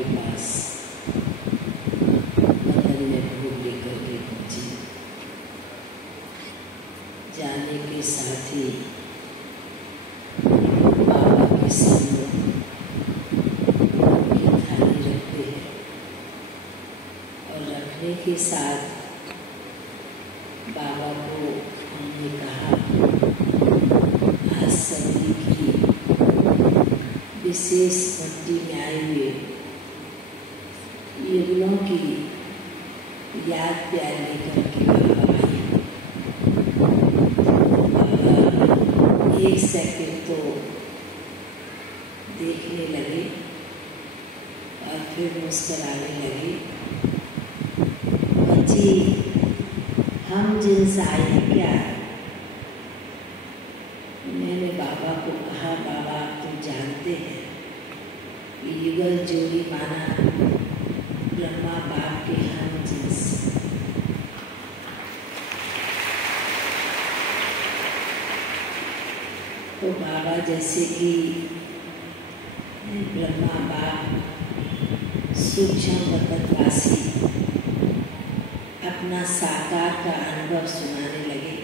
के पास वतन में भोग लेकर के पहुंची। जाने के साथ ही बाबा के सामने की थाली रखते हैं और रखने के साथ बाबा को हमने कहा, आज सभी की विशेष भक्ति में आए हुए युगलों की याद प्यार लेकर के बाबा आए। एक सेकंड तो देखने लगे और फिर मुस्कुराने लगे। बच्ची, हम जिनसे आए क्या? मैंने बाबा को कहा, बाबा आप तो जानते हैं युगल जोड़ी माना ब्रह्मा बाप के हम जिन्स। तो बाबा जैसे कि ब्रह्मा बाप सूक्ष्म तत्ववासी अपना साकार का अनुभव सुनाने लगे।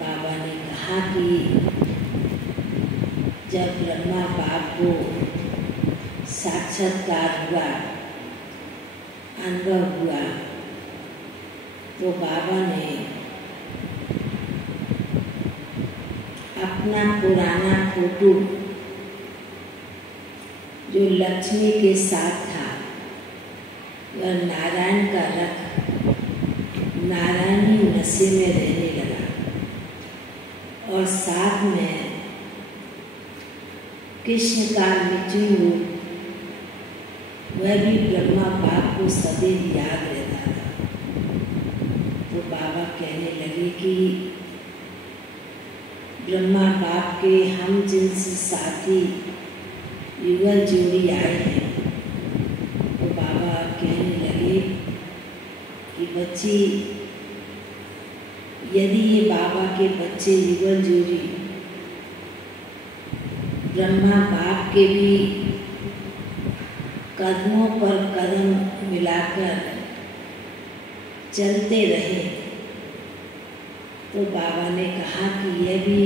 बाबा ने कहा कि जब ब्रह्मा बाप को साक्षात्कार हुआ, अनुभव हुआ, तो बाबा ने अपना पुराना फोटो जो लक्ष्मी के साथ था, वह नारायण का रख नारायणी नशे में रहने लगा और साथ में कृष्ण का मृत्यु रूप वह भी ब्रह्मा बाप को सदैव याद रहता था। तो बाबा कहने लगे कि ब्रह्मा बाप के हम जिनसे साथी युगल जोड़ी आए हैं। तो बाबा कहने लगे कि बच्ची, यदि ये बाबा के बच्चे युगल जोड़ी ब्रह्मा बाप के भी कदमों पर कदम मिलाकर चलते रहे, तो बाबा ने कहा कि यह भी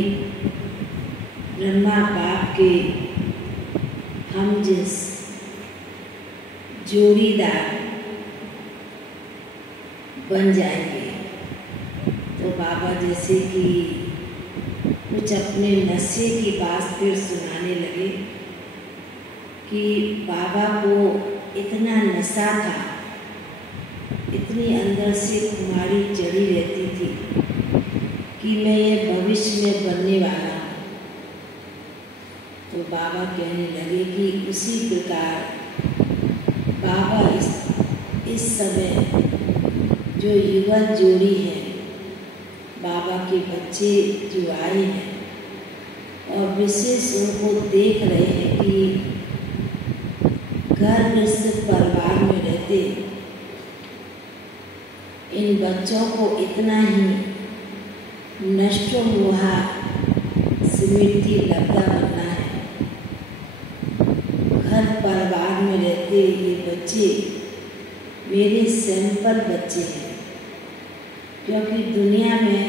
ब्रह्मा बाप के हम जिस जोड़ीदार बन जाएंगे। तो बाबा जैसे कि कुछ अपने नशे की बात फिर सुनाने लगे कि बाबा को इतना नशा था, इतनी अंदर से खुमारी चढ़ी रहती थी कि मैं ये भविष्य में बनने वाला हूँ। तो बाबा कहने लगे कि उसी प्रकार बाबा इस समय जो युवा जोड़ी है, बाबा के बच्चे जो आए हैं और विशेष उनको देख रहे हैं कि घर गृहस्थ परिवार में रहते इन बच्चों को इतना ही नष्ट हुआ स्मृति लगता बनना है। घर परिवार में रहते ये बच्चे मेरे सैंपल बच्चे हैं, क्योंकि दुनिया में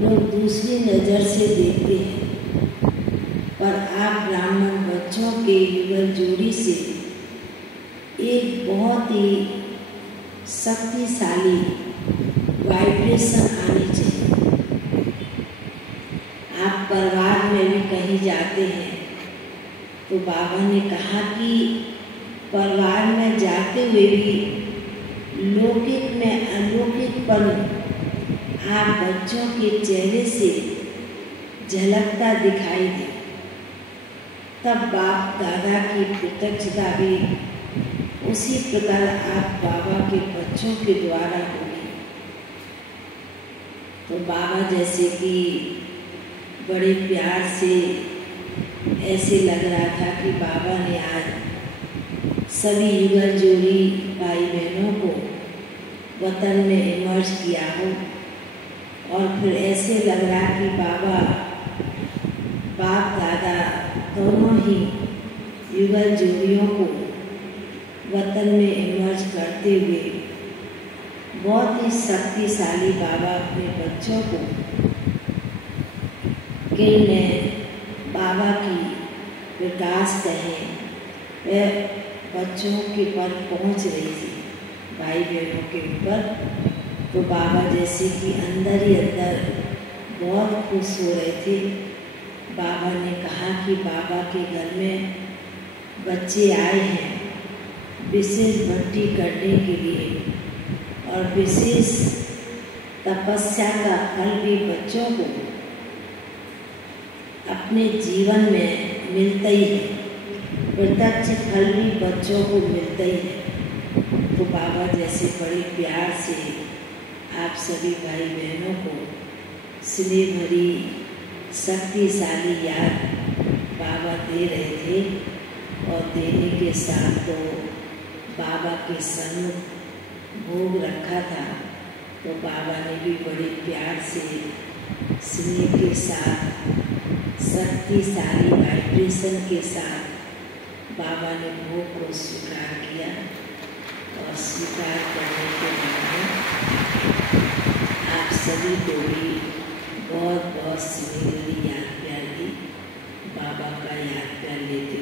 लोग दूसरी नज़र से देखते हैं, पर आप ब्राह्मण बच्चों के युगल जोड़ी से एक बहुत ही शक्तिशाली वाइब्रेशन आनी चाहिए। आप परिवार में भी कहीं जाते हैं तो बाबा ने कहा कि परिवार में जाते हुए भी लौकिक में अलौकिकपन आप बच्चों के चेहरे से झलकता दिखाई दे, तब बाप दादा की प्रत्यक्षता भी उसी प्रकार आप बाबा के बच्चों के द्वारा होगी। तो बाबा जैसे कि बड़े प्यार से ऐसे लग रहा था कि बाबा ने आज सभी युगल जोड़ी भाई बहनों को वतन में इमर्ज किया हो, और फिर ऐसे लग रहा कि बाबा बाप दादा दोनों ही युगल जोड़ियों को वतन में इमर्ज करते हुए बहुत ही शक्तिशाली बाबा अपने बच्चों को किन बाबा की विकास कहें वह बच्चों के पर पहुंच रही थी, भाई बहनों के ऊपर। तो बाबा जैसे कि अंदर ही अंदर बहुत खुश हो रहे थे। बाबा ने कहा कि बाबा के घर में बच्चे आए हैं विशेष भक्ति करने के लिए और विशेष तपस्या का फल भी बच्चों को अपने जीवन में मिलता ही है, प्रत्यक्ष फल भी बच्चों को मिलता ही है। तो बाबा जैसे बड़े प्यार से आप सभी भाई बहनों को स्नेह भरी शक्तिशाली याद बाबा दे रहे थे और देने के साथ तो बाबा के सम्मुख भोग रखा था। तो बाबा ने भी बड़े प्यार से स्नेह के साथ शक्तिशाली वाइब्रेशन के साथ बाबा ने भोग को स्वीकार किया और स्वीकार करने के बाद आप सभी को भी बहुत बहुत स्नेह याद प्यार दी। बाबा का याद प्यार लेते